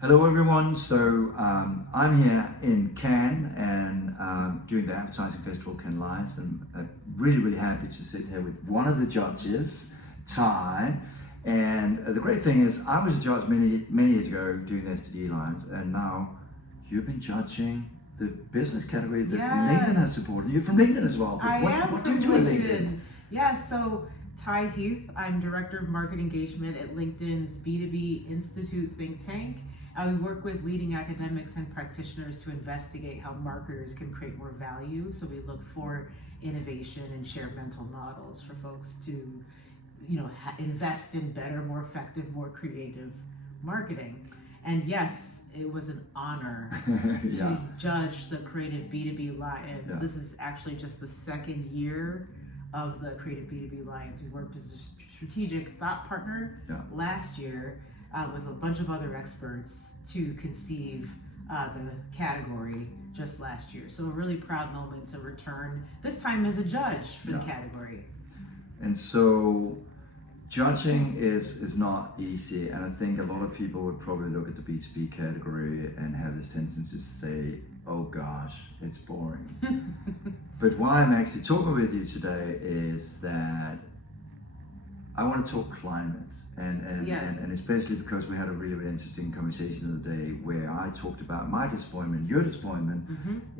Hello everyone, so I'm here in Cannes and during the Advertising Festival Cannes Lions, and I'm really happy to sit here with one of the judges, Ty. And the great thing is I was a judge many years ago doing the STD Lions, and now you've been judging the business category that LinkedIn has supported. You're from LinkedIn as well. What do you do at LinkedIn? Yeah, so Ty Heath, I'm Director of Market Engagement at LinkedIn's B2B Institute think tank. We work with leading academics and practitioners to investigate how marketers can create more value. So we look for innovation and share mental models for folks to, invest in better, more effective, more creative marketing. And yes, it was an honor to judge the Creative B2B Lions. Yeah. This is actually just the second year of the Creative B2B Lions. We worked as a strategic thought partner last year with a bunch of other experts to conceive the category just last year. So a really proud moment to return, this time as a judge for the category. And so judging is not easy, and I think a lot of people would probably look at the B2B category and have this tendency to say, oh gosh, it's boring. But why I'm actually talking with you today is that I want to talk climate. And especially because we had a really interesting conversation the other day where I talked about my disappointment, your disappointment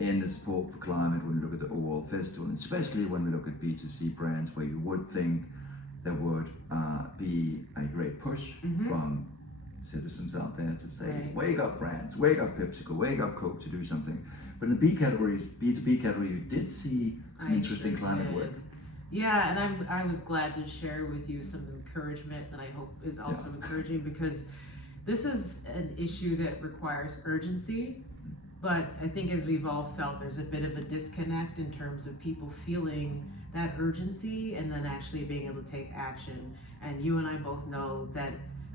in the support for climate when we look at the overall festival, and especially when we look at B2C brands where you would think there would be a great push from citizens out there to say, wake up brands, wake up PepsiCo, wake up Coke to do something. But in the B2B category, you did see some interesting climate work. Yeah, and I was glad to share with you some encouragement that I hope is also encouraging, because this is an issue that requires urgency, but I think as we've all felt, there's a bit of a disconnect in terms of people feeling that urgency and then actually being able to take action. And you and I both know that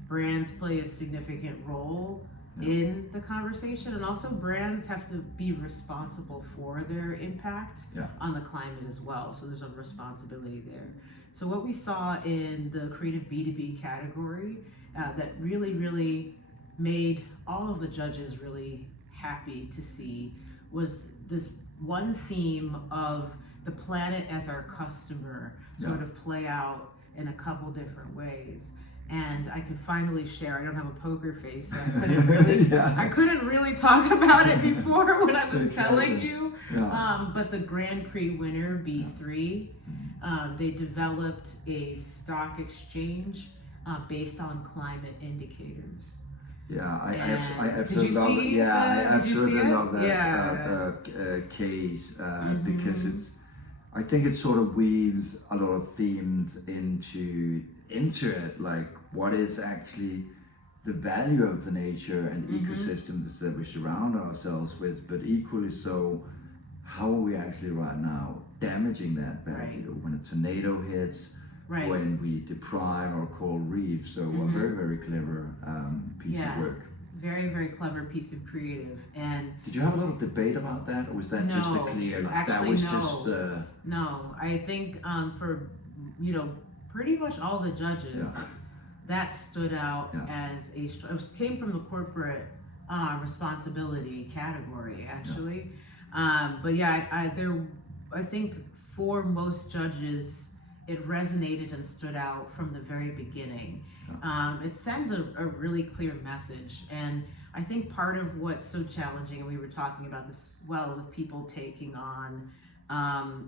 brands play a significant role in the conversation, and also brands have to be responsible for their impact on the climate as well. So there's a responsibility there. So what we saw in the creative B2B category that really made all of the judges really happy to see was this one theme of the planet as our customer sort of play out in a couple different ways. And I could finally share. I don't have a poker face, so I couldn't really talk about it before when I was telling you. But the Grand Prix winner, B3, they developed a stock exchange based on climate indicators. Yeah, I absolutely love it. Yeah, I absolutely love that case because I think it sort of weaves a lot of themes into it, like what is actually the value of the nature and ecosystems that we surround ourselves with, but equally so, how are we actually right now damaging that value when a tornado hits, when we deprive our coral reef. So a very clever piece of work. Very clever piece of creative. And did you have a lot of debate about that, or was that just a clear, like that was just No, I think for pretty much all the judges, that stood out as it came from the corporate responsibility category, actually. But I think for most judges, it resonated and stood out from the very beginning. It sends a really clear message, and I think part of what's so challenging, and we were talking about this with people taking on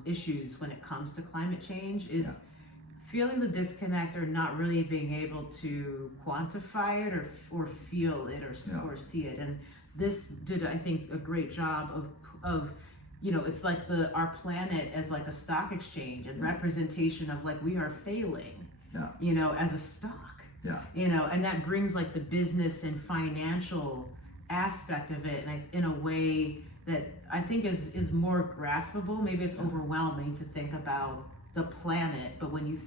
issues when it comes to climate change, is feeling the disconnect or not really being able to quantify it or feel it or see it. And this did, I think, a great job of it's like our planet as like a stock exchange and representation of like we are failing, as a stock, and that brings like the business and financial aspect of it, and in a way that I think is more graspable. Maybe it's overwhelming to think about the planet, but when you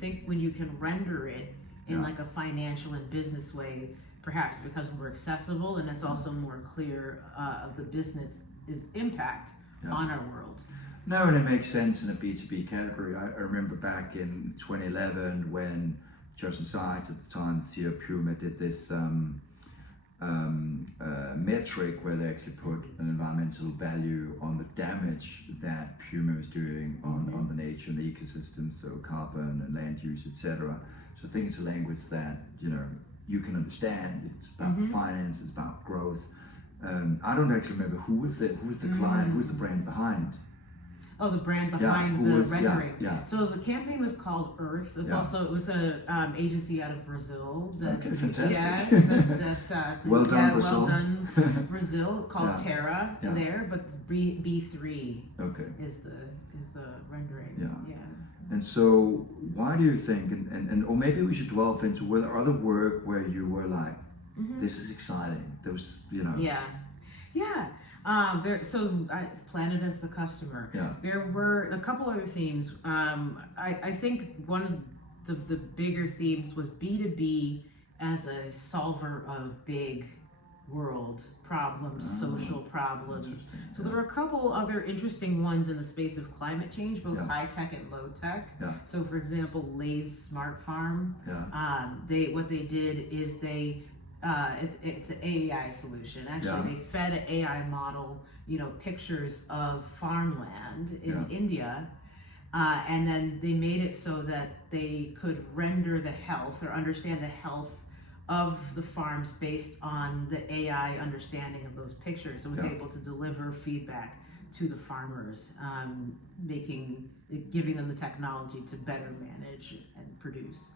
can render it in like a financial and business way, perhaps it becomes more accessible, and it's also more clear of the business's impact on our world. No, and it makes sense in a B2B category. I remember back in 2011 when Judge and Sides at the time, CEO Pyramid did this metric where they actually put an environmental value on the damage that Puma is doing on the nature and the ecosystem, so carbon and land use, etc. So I think it's a language that you can understand. It's about finance, it's about growth. I don't actually remember who was the client, who was the brand behind. Oh, the brand behind the rendering. Yeah. So the campaign was called Earth. It was a agency out of Brazil. Okay, fantastic. Yeah, well done, Brazil. Well done, Brazil. Called Terra Yeah. there, but B3 Okay. is the rendering. Yeah. And so, why do you think, and or maybe we should delve into were there other work where you were like, this is exciting. There was, Yeah. So I Planet as the customer. Yeah. There were a couple other themes. I think one of the bigger themes was B2B as a solver of big world problems, social problems. So there were a couple other interesting ones in the space of climate change, both high tech and low tech. Yeah. So for example, Lay's Smart Farm. Yeah. What they did is it's an AI solution. Actually, they fed an AI model, pictures of farmland in India, and then they made it so that they could render the health or understand the health of the farms based on the AI understanding of those pictures. It was able to deliver feedback to the farmers, giving them the technology to better manage and produce.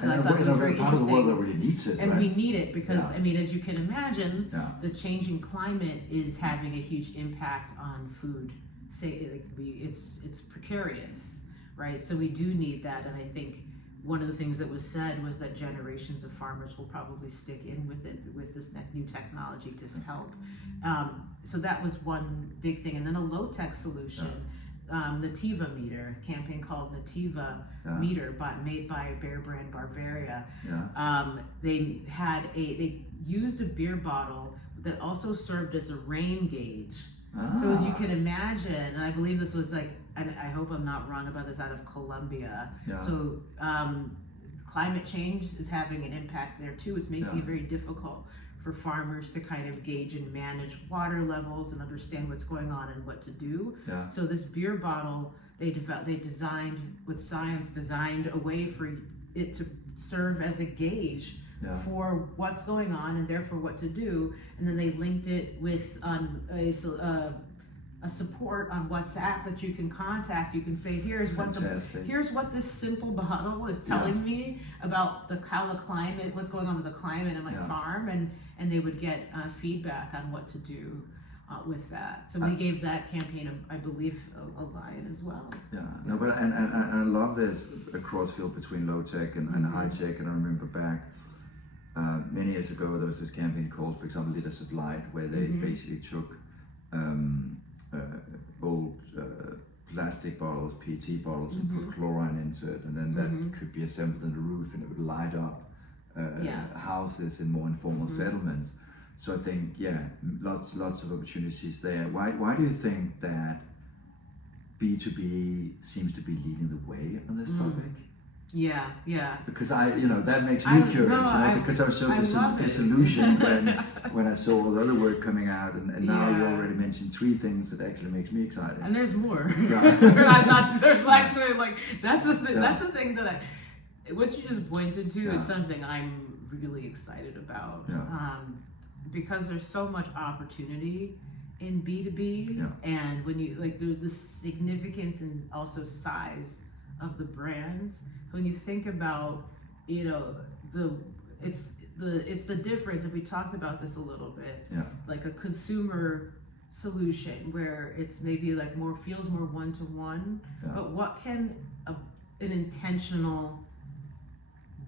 So I thought it was very part of the interesting. world that really needs it, and right? we need it because, as you can imagine, Yeah. the changing climate is having a huge impact on food. It's precarious, right? So we do need that, and I think one of the things that was said was that generations of farmers will probably stick in with this new technology to help. So that was one big thing, and then a low-tech solution. Nativa meter, a campaign called Nativa meter, made by beer brand Bavaria. They used a beer bottle that also served as a rain gauge. So as you can imagine, and I believe this was and I hope I'm not wrong about this, out of Colombia. So climate change is having an impact there too. It's making it very difficult for farmers to kind of gauge and manage water levels and understand what's going on and what to do. So this beer bottle, they designed with science, designed a way for it to serve as a gauge for what's going on and therefore what to do. And then they linked it with a support on WhatsApp that you can contact. You can say, here's what this simple bottle is telling me about how the climate, what's going on with the climate in my farm, and they would get feedback on what to do with that. So we gave that campaign, I believe, a lion as well. And I love this crossfield between low tech and high tech. And I remember back many years ago, there was this campaign called, for example, Leaders of Light, where they basically took old plastic bottles, PET bottles, and put chlorine into it, and then that could be assembled in the roof, and it would light up houses in more informal settlements. So I think, lots of opportunities there. Why do you think that B2B seems to be leading the way on this topic? Because that makes me curious, because I was so disillusioned when I saw all the other work coming out, and now you already mentioned 3 things that actually makes me excited. And there's more. There's actually that's the thing that what you just pointed to is something I'm really excited about. Because there's so much opportunity in B2B, and when you the significance and also size of the brands. So when you think about, it's the difference, if we talked about this a little bit, like a consumer solution where it's maybe feels more one-to-one, but what can an intentional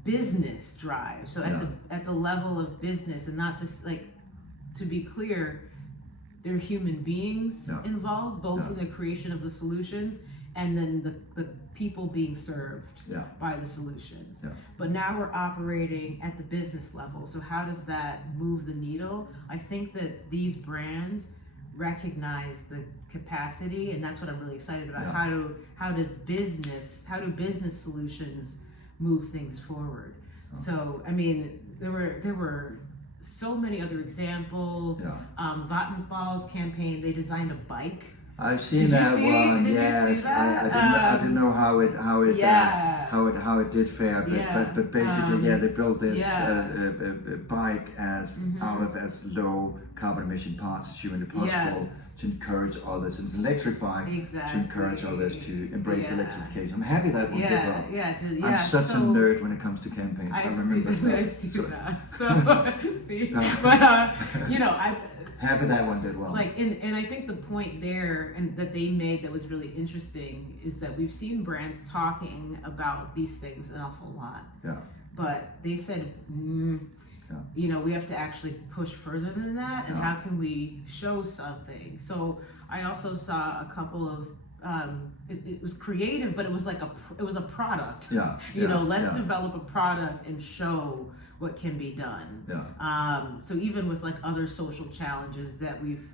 business drive? So at the level of business, and not just to be clear, there are human beings involved, both in the creation of the solutions and then the people being served by the solutions. But now we're operating at the business level. So how does that move the needle? I think that these brands recognize the capacity, and that's what I'm really excited about. How do business solutions move things forward? So I mean, there were so many other examples. Vattenfall's campaign, they designed a bike. I've seen Did you that see- one. did you Yes, see that? I didn't know how it did fare, Yeah. but basically, they built this bike as Mhm. out of as low carbon emission parts as humanly possible Yes. to encourage others. It's an electric bike Exactly. to encourage others to embrace Yeah. electrification. I'm happy that one did well. I'm such a so nerd when it comes to campaigns. I remember see, I that. see So, that. So, see, but you know, I happy that one did well. like, and I think the point there and that they made that was really interesting is that we've seen brands talking about these things an awful lot. Yeah. But they said, you know, we have to actually push further than that, and how can we show something? So I also saw a couple of. It was creative, but it was like it was a product. Yeah. You know, let's develop a product and show what can be done. Yeah. So even with like other social challenges that we've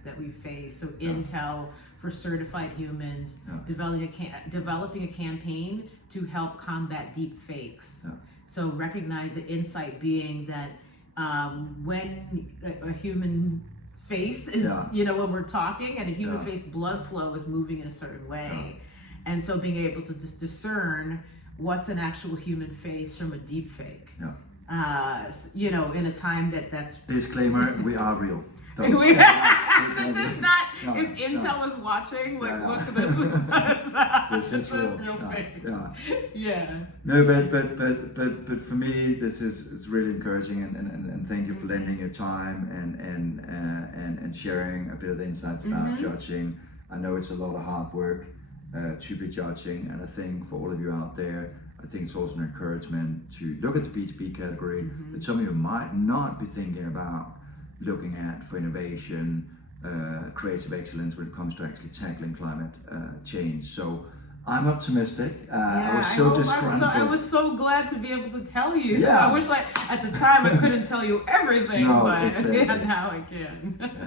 faced, so Intel for certified humans, developing a campaign to help combat deep fakes. Yeah. So recognize the insight being that when a human face is, you know, when we're talking and a human face blood flow is moving in a certain way. And so being able to discern what's an actual human face from a deep fake. You know, in a time that's Disclaimer: we are real. this is not. If Intel is watching, like, look at this. This is real. Face. Yeah. No, but for me, this is it's really encouraging, and thank you for lending your time and sharing a bit of the insights about judging. I know it's a lot of hard work to be judging, and I think for all of you out there, I think it's also an encouragement to look at the B2B category that some of you might not be thinking about looking at for innovation, creative excellence when it comes to actually tackling climate change. So I'm optimistic. I was so disgruntled. I was so glad to be able to tell you. Yeah. I wish, like, at the time I couldn't tell you everything, No, but exactly. now I can.